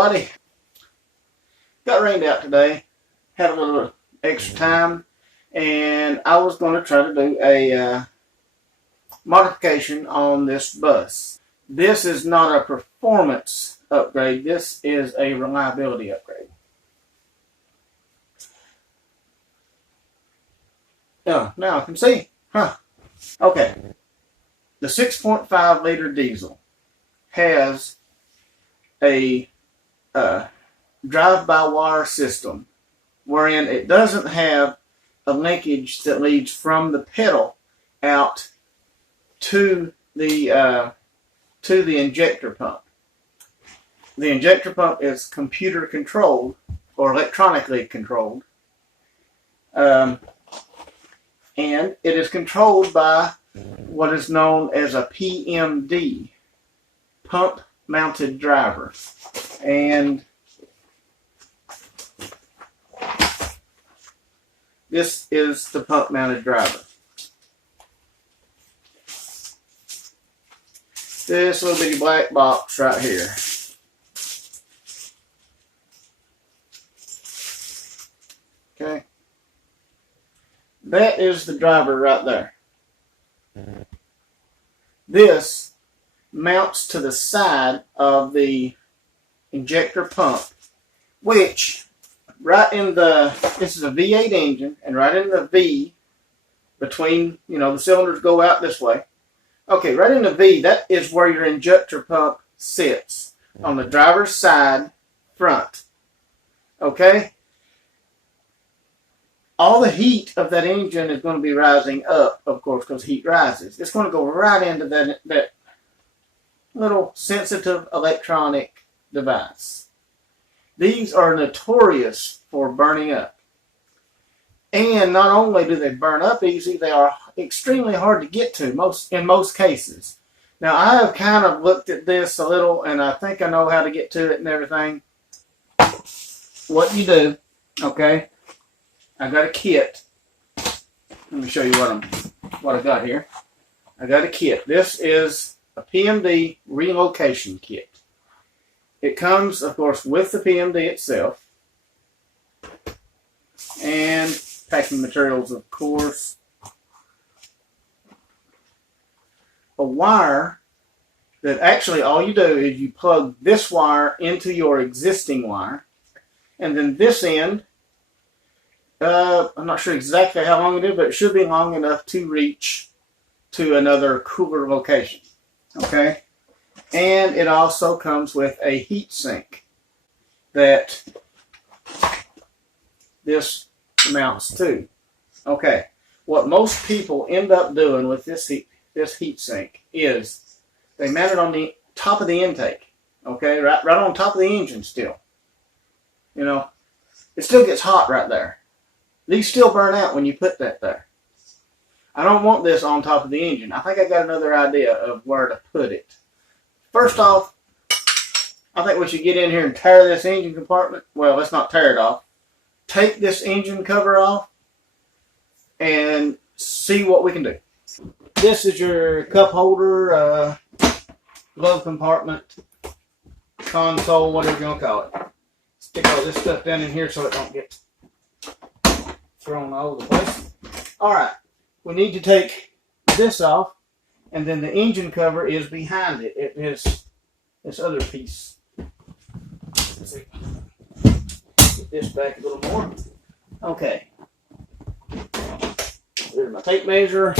everybody. Got rained out today. Had a little extra time, and I was going to try to do a modification on this bus. This is not a performance upgrade. This is a reliability upgrade. Oh, now I can see. Okay. The 6.5 liter diesel has a drive-by-wire system wherein it doesn't have a linkage that leads from the pedal out to the injector pump. The injector pump is computer controlled or electronically controlled, and it is controlled by what is known as a PMD, pump mounted driver. And this is the pump mounted driver. This little bitty black box right here. Okay. That is the driver right there. This mounts to the side of the injector pump, which right in this is a V8 engine, and right in the V between, the cylinders go out this way. Okay, right in the V, that is where your injector pump sits, on the driver's side front. Okay? All the heat of that engine is going to be rising up, of course, because heat rises. It's going to go right into that little sensitive electronic device. These are notorious for burning up. And not only do they burn up easy, they are extremely hard to get to in most cases. Now, I have kind of looked at this a little, and I think I know how to get to it and everything. What you do, okay, I got a kit. Let me show you what I got here. I got a kit. This is a PMD relocation kit. It comes, of course, with the PMD itself. And packing materials, of course. A wire that actually all you do is you plug this wire into your existing wire. And then this end, I'm not sure exactly how long it is, but it should be long enough to reach to another cooler location. Okay? And it also comes with a heat sink that this mounts to. Okay. What most people end up doing with this heat sink is they mount it on the top of the intake. Okay? Right on top of the engine still. It still gets hot right there. These still burn out when you put that there. I don't want this on top of the engine. I think I got another idea of where to put it. First off, I think we should get in here and tear this engine compartment. Well, let's not tear it off. Take this engine cover off and see what we can do. This is your cup holder, glove compartment, console, whatever you want to call it. Stick all this stuff down in here so it don't get thrown all over the place. Alright, we need to take this off, and then the engine cover is behind it. It is this other piece. Let's see. Get this back a little more. Okay. There's my tape measure.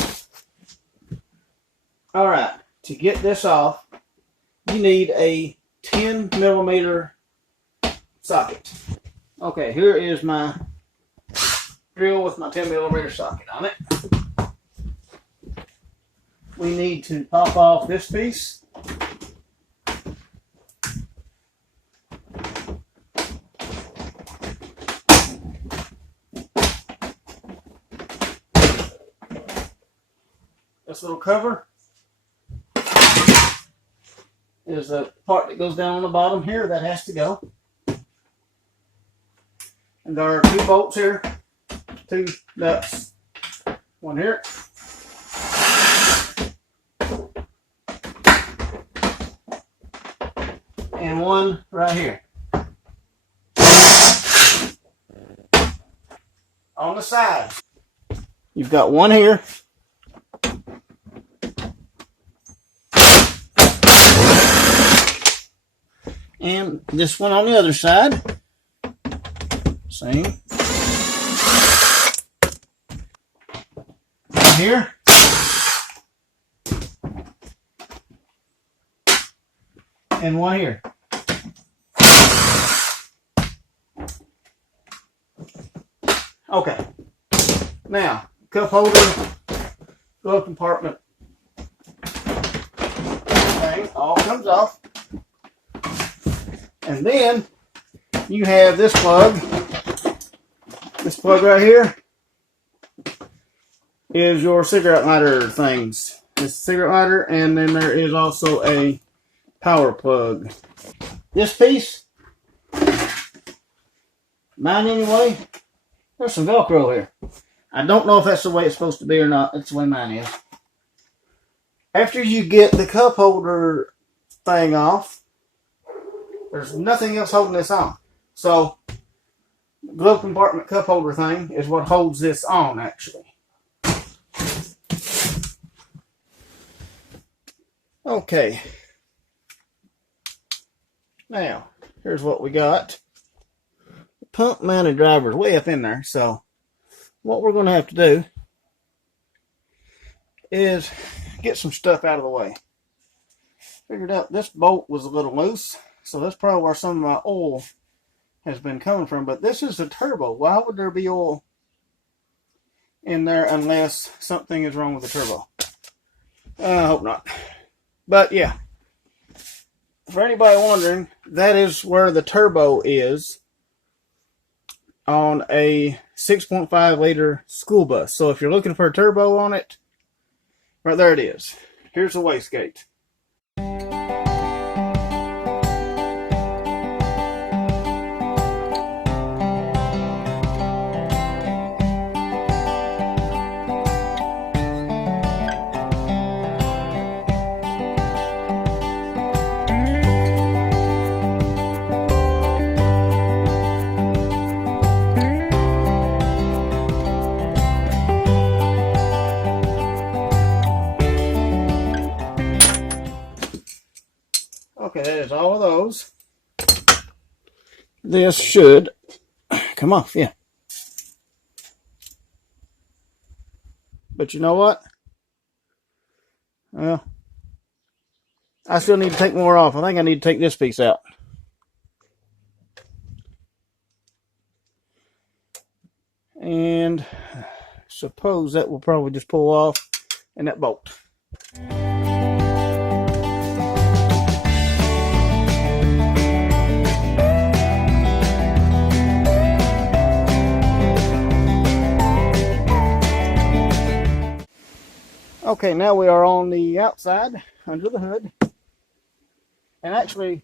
Alright, to get this off, you need a 10 millimeter socket. Okay, here is my drill with my 10 millimeter socket on it. We need to pop off this piece. This little cover is the part that goes down on the bottom here. That has to go. And there are 2 bolts here. 2 nuts. One here. And one right here. on the sides. You've got one here. And this one on the other side. Same. One here. And one here. Okay. Now, cup holder, glove compartment thing all comes off. And then you have this plug. This plug right here is your cigarette lighter things. It's a cigarette lighter, and then there is also a power plug. This piece, mine anyway, there's some Velcro here. I don't know if that's the way it's supposed to be or not. That's the way mine is. After you get the cup holder thing off, there's nothing else holding this on. So, the glove compartment cup holder thing is what holds this on, actually. Okay. Now, here's what we got. The pump mounted driver is way up in there, so what we're going to have to do is get some stuff out of the way. Figured out this bolt was a little loose, so that's probably where some of my oil has been coming from. But this is a turbo. Why would there be oil in there unless something is wrong with the turbo? I hope not. But yeah, for anybody wondering, that is where the turbo is on a 6.5 liter school bus. So if you're looking for a turbo on it, right there it is. Here's the wastegate. Okay, that is all of those. This should come off, yeah. But you know what? Well, I still need to take more off. I think I need to take this piece out. And suppose that will probably just pull off and that bolt. Okay, now we are on the outside, under the hood. And actually,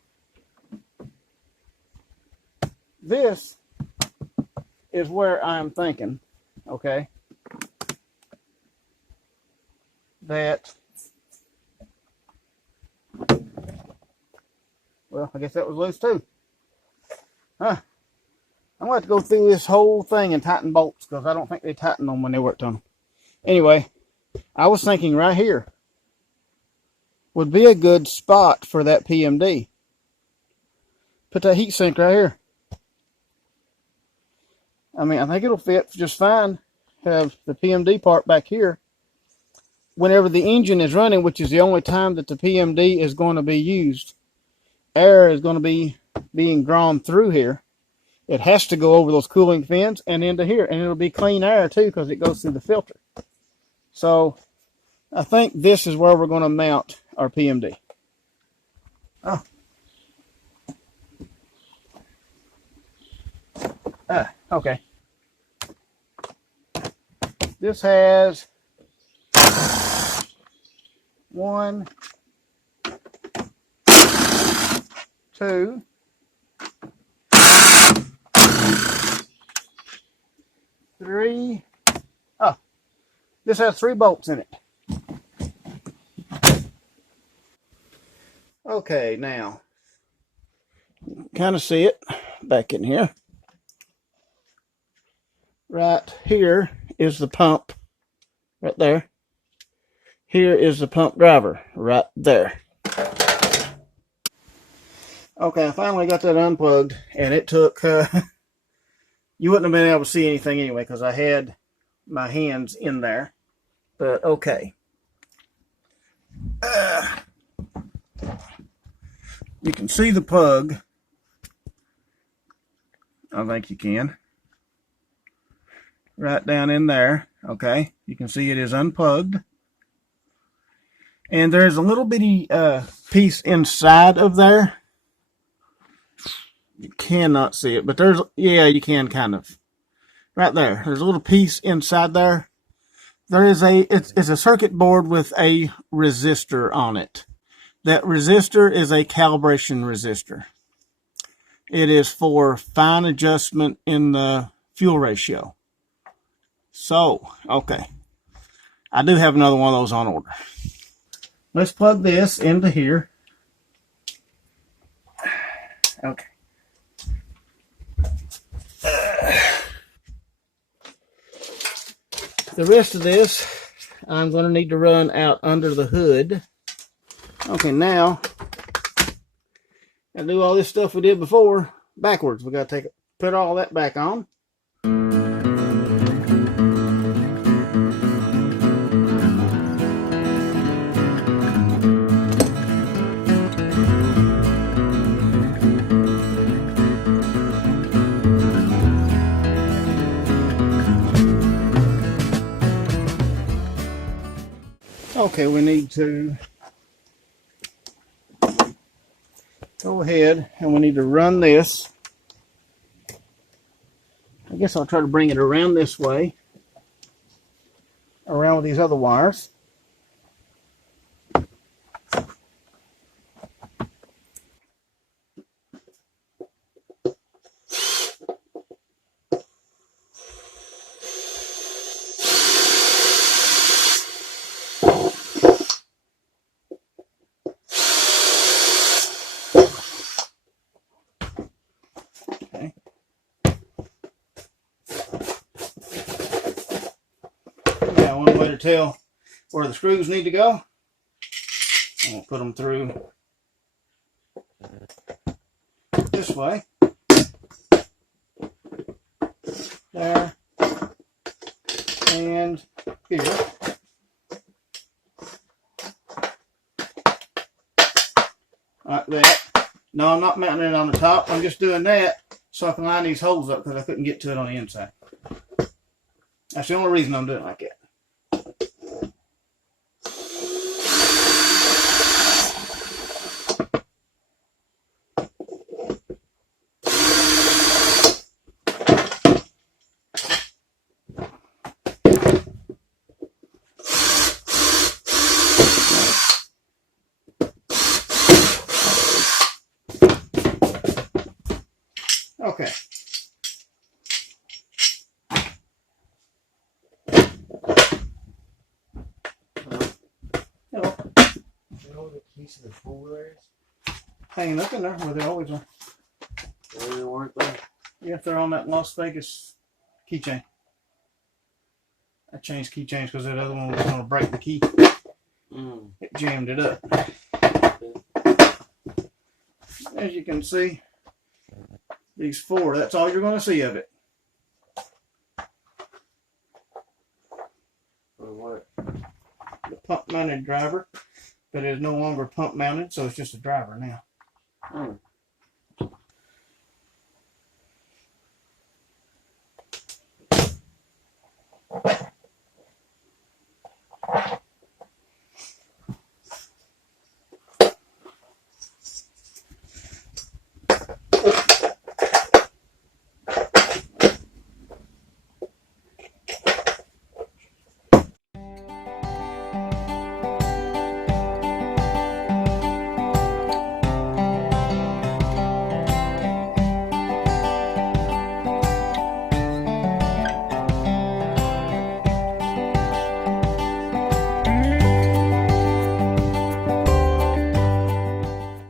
this is where I'm thinking, okay, that, well, I guess that was loose too. I'm going to have to go through this whole thing and tighten bolts, because I don't think they tightened them when they worked on them. Anyway, I was thinking right here would be a good spot for that PMD. Put that heat sink right here. I mean, I think it'll fit just fine. Have the PMD part back here. Whenever the engine is running, which is the only time that the PMD is going to be used, air is going to be being drawn through here. It has to go over those cooling fins and into here. And it'll be clean air too, because it goes through the filter. So, I think this is where we're going to mount our PMD. Oh. Okay. This has 1, 2, 3. Oh, this has 3 bolts in it. Okay, now, kind of see it back in here. Right here is the pump, right there. Here is the pump driver, right there. Okay, I finally got that unplugged, and it took, you wouldn't have been able to see anything anyway, because I had my hands in there. But okay. You can see the plug. I think you can. Right down in there. Okay. You can see it is unplugged. And there's a little bitty piece inside of there. You cannot see it, but there's, yeah, you can kind of. Right there. There's a little piece inside there. There is it's a circuit board with a resistor on it. That resistor is a calibration resistor. It is for fine adjustment in the fuel ratio. So, okay. I do have another one of those on order. Let's plug this into here. Okay. The rest of this, I'm going to need to run out under the hood. Okay, now, I do all this stuff we did before backwards. We got to put all that back on. Okay, we need to go ahead and we need to run this. I guess I'll try to bring it around this way, around with these other wires. Okay. Yeah, one way to tell where the screws need to go. I'm going to put them through this way. There. And here. Like that. No, I'm not mounting it on the top. I'm just doing that so I can line these holes up because I couldn't get to it on the inside. That's the only reason I'm doing it like that. Okay. Hello. You know the keys to the four-wheelers? Hanging up in there where they always are. They weren't there. Yeah, they're on that Las Vegas keychain. I changed keychains because that other one was going to break the key. It jammed it up. As you can see, these four, that's all you're going to see of it. Or what? The pump mounted driver, but it is no longer pump mounted, so it's just a driver now.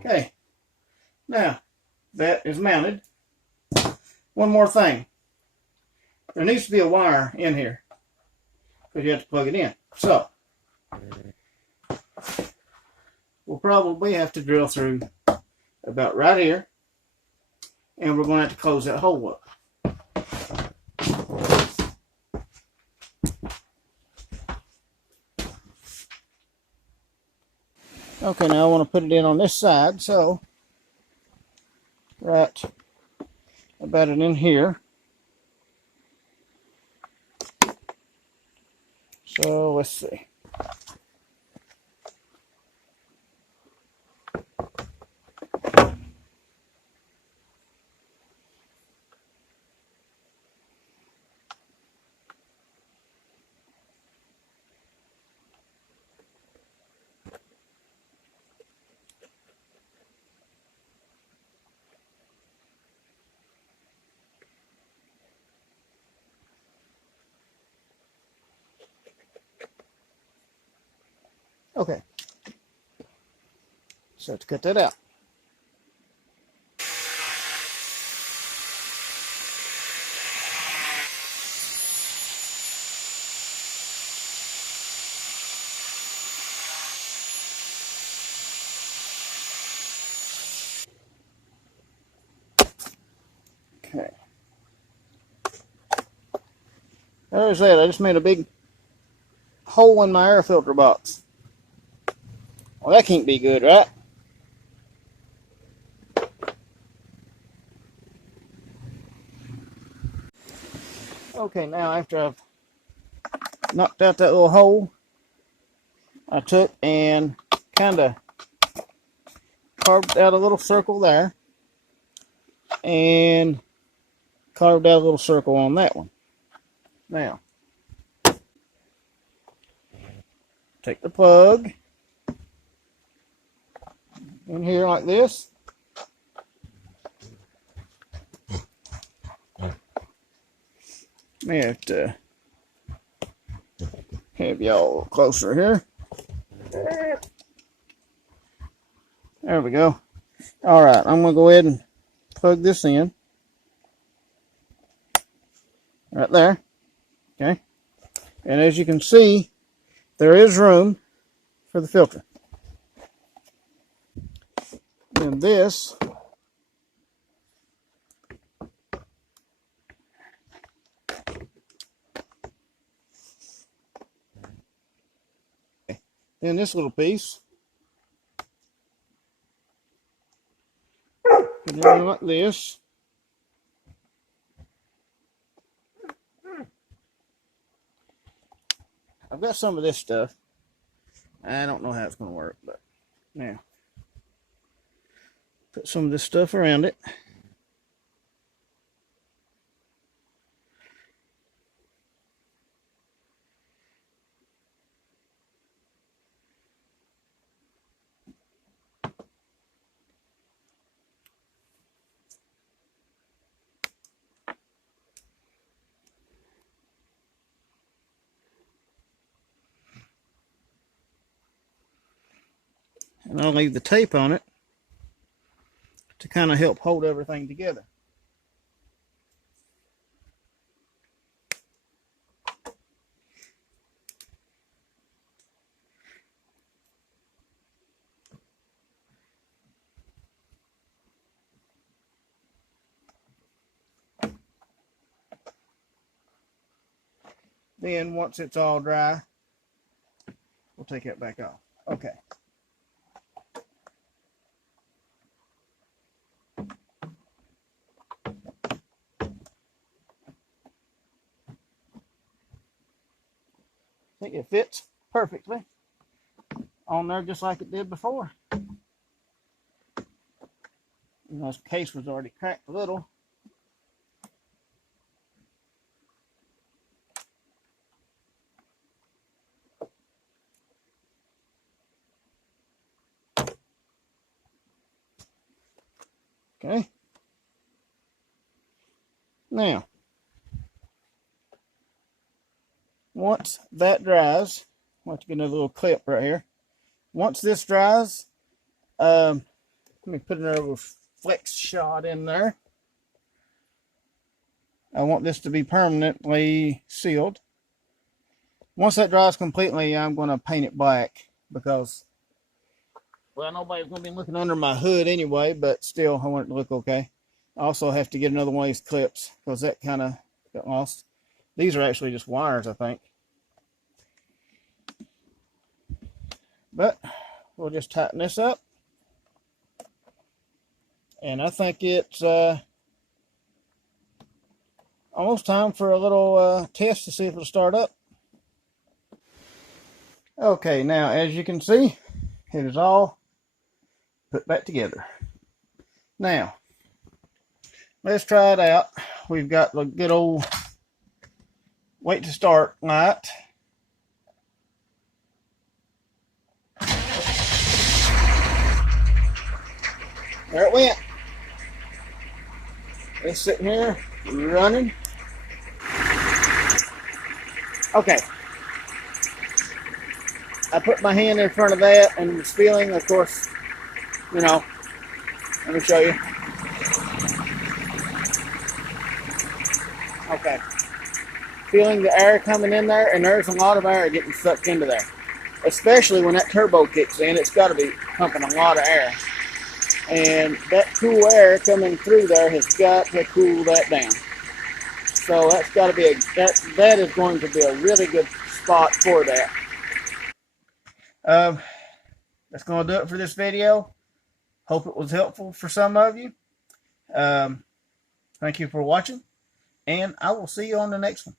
Okay, now that is mounted. One more thing. there needs to be a wire in here because you have to plug it in. So we'll probably have to drill through about right here, and we're going to have to close that hole up. Okay, now I want to put it in on this side, so right about it in here. So let's see. Okay, so let's cut that out. Okay. There's that. I just made a big hole in my air filter box. Well, that can't be good, right? Okay, now after I've knocked out that little hole, I took and kind of carved out a little circle there and carved out a little circle on that one. Now, take the plug in here like this. May have to have y'all a little closer here. There we go. All right, I'm going to go ahead and plug this in. Right there. Okay. And as you can see, there is room for the filter. And this then this little piece put it in like this. I've got some of this stuff. I don't know how it's going to work, but now put some of this stuff around it. And I'll leave the tape on it to kind of help hold everything together. Then once it's all dry, we'll take it back off. Okay. I think it fits perfectly on there just like it did before. You know, this case was already cracked a little. Okay. Now, once that dries, I'll have to get another little clip right here. Once this dries, let me put another little flex shot in there. I want this to be permanently sealed. Once that dries completely, I'm going to paint it black because, well, nobody's going to be looking under my hood anyway, but still, I want it to look okay. I also have to get another one of these clips because that kind of got lost. These are actually just wires, I think. But we'll just tighten this up. And I think it's almost time for a little test to see if it'll start up. Okay, now as you can see, it is all put back together. Now, let's try it out. We've got the good old wait to start light. There it went. It's sitting here running. Okay. I put my hand in front of that and was feeling, of course, you know, let me show you. Okay. Feeling the air coming in there, and there's a lot of air getting sucked into there. Especially when that turbo kicks in, it's got to be pumping a lot of air. And that cool air coming through there has got to cool that down. So that's got to be that is going to be a really good spot for that. That's going to do it for this video. Hope it was helpful for some of you. Thank you for watching, and I will see you on the next one.